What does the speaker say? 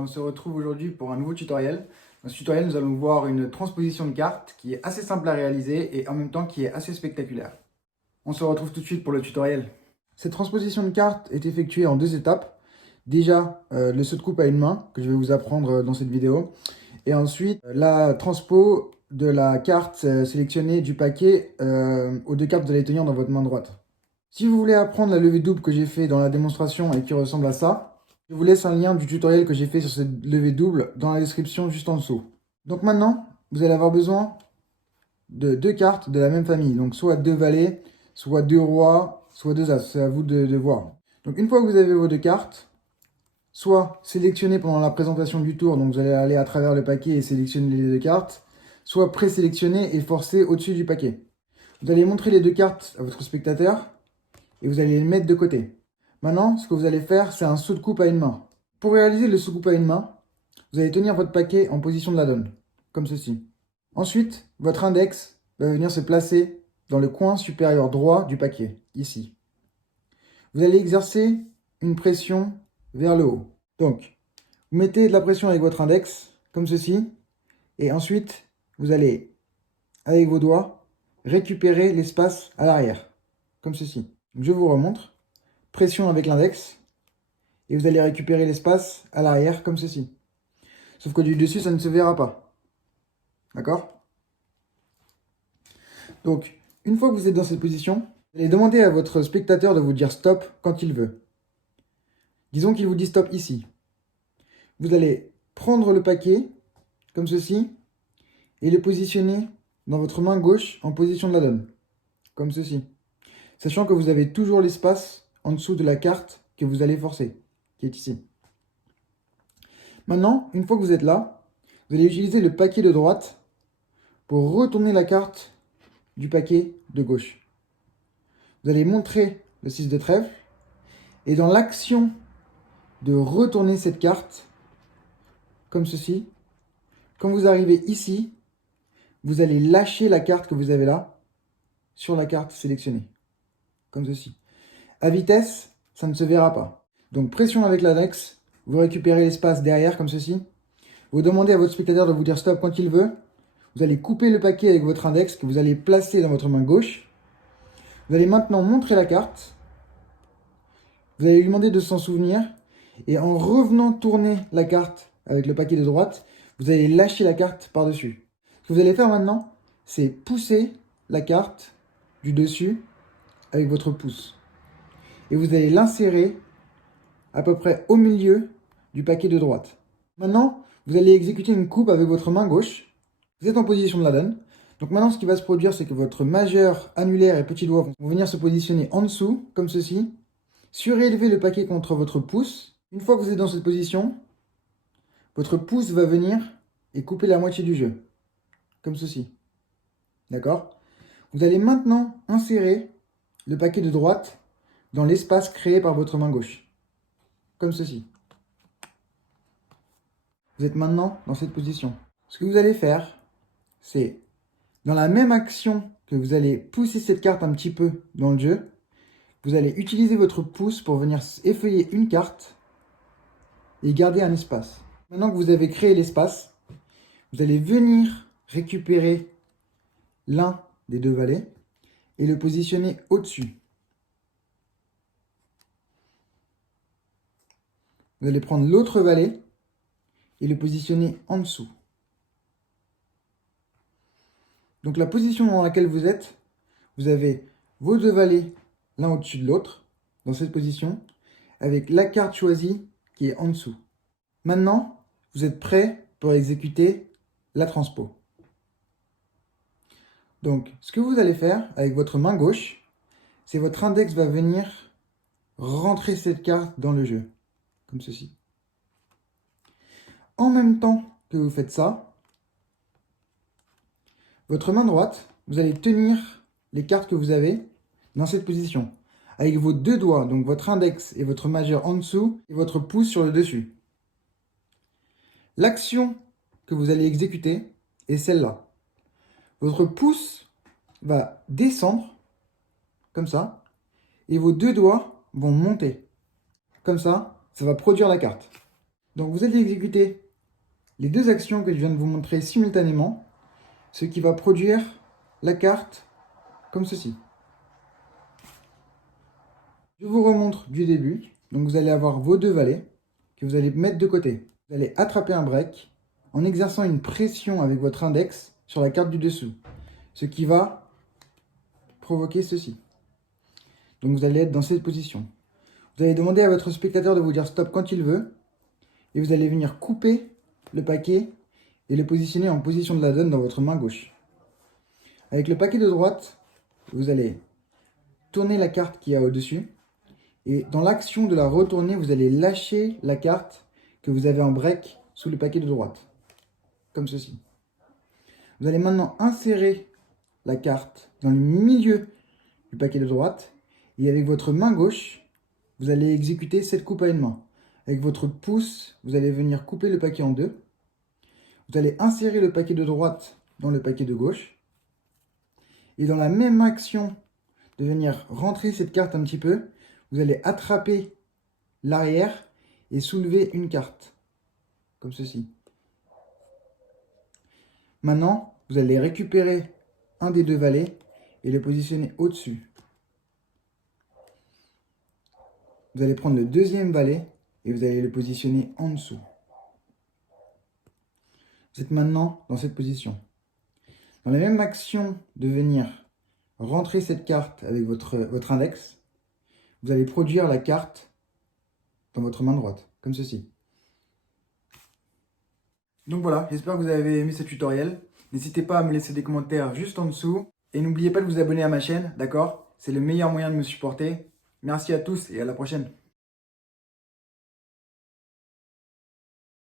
on se retrouve aujourd'hui pour un nouveau tutoriel. Dans ce tutoriel, nous allons voir une transposition de carte qui est assez simple à réaliser et en même temps qui est assez spectaculaire. On se retrouve tout de suite pour le tutoriel. Cette transposition de carte est effectuée en deux étapes. Déjà, le saut de coupe à une main, que je vais vous apprendre dans cette vidéo. Et ensuite, la transpo de la carte sélectionnée du paquet aux deux cartes que vous allez tenir dans votre main droite. Si vous voulez apprendre la levée double que j'ai fait dans la démonstration et qui ressemble à ça, je vous laisse un lien du tutoriel que j'ai fait sur cette levée double dans la description juste en dessous. Donc maintenant, vous allez avoir besoin de deux cartes de la même famille. Donc soit deux valets, soit deux rois, soit deux as. C'est à vous de voir. Donc une fois que vous avez vos deux cartes, soit sélectionnez pendant la présentation du tour, donc vous allez aller à travers le paquet et sélectionner les deux cartes, soit présélectionner et forcer au-dessus du paquet. Vous allez montrer les deux cartes à votre spectateur et vous allez les mettre de côté. Maintenant, ce que vous allez faire, c'est un saut de coupe à une main. Pour réaliser le saut de coupe à une main, vous allez tenir votre paquet en position de la donne, comme ceci. Ensuite, votre index va venir se placer dans le coin supérieur droit du paquet, ici. Vous allez exercer une pression vers le haut. Donc, vous mettez de la pression avec votre index, comme ceci, et ensuite, vous allez, avec vos doigts, récupérer l'espace à l'arrière, comme ceci. Donc, je vous remontre. Pression avec l'index, et vous allez récupérer l'espace à l'arrière, comme ceci. Sauf que du dessus, ça ne se verra pas. D'accord? Donc, une fois que vous êtes dans cette position, vous allez demander à votre spectateur de vous dire stop quand il veut. Disons qu'il vous dit stop ici. Vous allez prendre le paquet, comme ceci, et le positionner dans votre main gauche en position de la donne, comme ceci. Sachant que vous avez toujours l'espace en dessous de la carte que vous allez forcer, qui est ici. Maintenant, une fois que vous êtes là, vous allez utiliser le paquet de droite pour retourner la carte du paquet de gauche. Vous allez montrer le 6 de trèfle et dans l'action de retourner cette carte, comme ceci, quand vous arrivez ici, vous allez lâcher la carte que vous avez là sur la carte sélectionnée, comme ceci. À vitesse, ça ne se verra pas. Donc pression avec l'index, vous récupérez l'espace derrière, comme ceci. Vous demandez à votre spectateur de vous dire stop quand il veut. Vous allez couper le paquet avec votre index que vous allez placer dans votre main gauche. Vous allez maintenant montrer la carte. Vous allez lui demander de s'en souvenir. Et en revenant tourner la carte avec le paquet de droite, vous allez lâcher la carte par-dessus. Ce que vous allez faire maintenant, c'est pousser la carte du dessus avec votre pouce. Et vous allez l'insérer à peu près au milieu du paquet de droite. Maintenant, vous allez exécuter une coupe avec votre main gauche. Vous êtes en position de la donne. Donc maintenant, ce qui va se produire, c'est que votre majeur, annulaire et petit doigt vont venir se positionner en dessous, comme ceci. Surélever le paquet contre votre pouce. Une fois que vous êtes dans cette position, votre pouce va venir et couper la moitié du jeu, comme ceci. D'accord? Vous allez maintenant insérer le paquet de droite dans l'espace créé par votre main gauche, comme ceci. Vous êtes maintenant dans cette position. Ce que vous allez faire, c'est, dans la même action que vous allez pousser cette carte un petit peu dans le jeu, vous allez utiliser votre pouce pour venir effeuiller une carte et garder un espace. Maintenant que vous avez créé l'espace, vous allez venir récupérer l'un des deux valets et le positionner au-dessus. Vous allez prendre l'autre valet et le positionner en dessous. Donc la position dans laquelle vous êtes, vous avez vos deux valets l'un au-dessus de l'autre, dans cette position, avec la carte choisie qui est en dessous. Maintenant, vous êtes prêt pour exécuter la transpo. Donc, ce que vous allez faire avec votre main gauche, c'est votre index va venir rentrer cette carte dans le jeu, comme ceci. En même temps que vous faites ça, votre main droite, vous allez tenir les cartes que vous avez dans cette position, avec vos deux doigts, donc votre index et votre majeur en dessous, et votre pouce sur le dessus. L'action que vous allez exécuter est celle-là. Votre pouce va descendre, comme ça, et vos deux doigts vont monter. Comme ça, ça va produire la carte. Donc vous allez exécuter les deux actions que je viens de vous montrer simultanément, ce qui va produire la carte comme ceci. Je vous remontre du début. Donc vous allez avoir vos deux valets que vous allez mettre de côté. Vous allez attraper un break en exerçant une pression avec votre index sur la carte du dessous, ce qui va provoquer ceci. Donc vous allez être dans cette position. Vous allez demander à votre spectateur de vous dire stop quand il veut, et vous allez venir couper le paquet et le positionner en position de la donne dans votre main gauche. Avec le paquet de droite, vous allez tourner la carte qui est au-dessus, et dans l'action de la retourner, vous allez lâcher la carte que vous avez en break sous le paquet de droite, comme ceci. Vous allez maintenant insérer la carte dans le milieu du paquet de droite, et avec votre main gauche, vous allez exécuter cette coupe à une main. Avec votre pouce, vous allez venir couper le paquet en deux. Vous allez insérer le paquet de droite dans le paquet de gauche. Et dans la même action de venir rentrer cette carte un petit peu, vous allez attraper l'arrière et soulever une carte, comme ceci. Maintenant, vous allez récupérer un des deux valets et le positionner au-dessus. Vous allez prendre le deuxième valet et vous allez le positionner en dessous. Vous êtes maintenant dans cette position. Dans la même action de venir rentrer cette carte avec votre index, vous allez produire la carte dans votre main droite, comme ceci. Donc voilà, j'espère que vous avez aimé ce tutoriel. N'hésitez pas à me laisser des commentaires juste en dessous. Et n'oubliez pas de vous abonner à ma chaîne, d'accord? C'est le meilleur moyen de me supporter. Merci à tous et à la prochaine.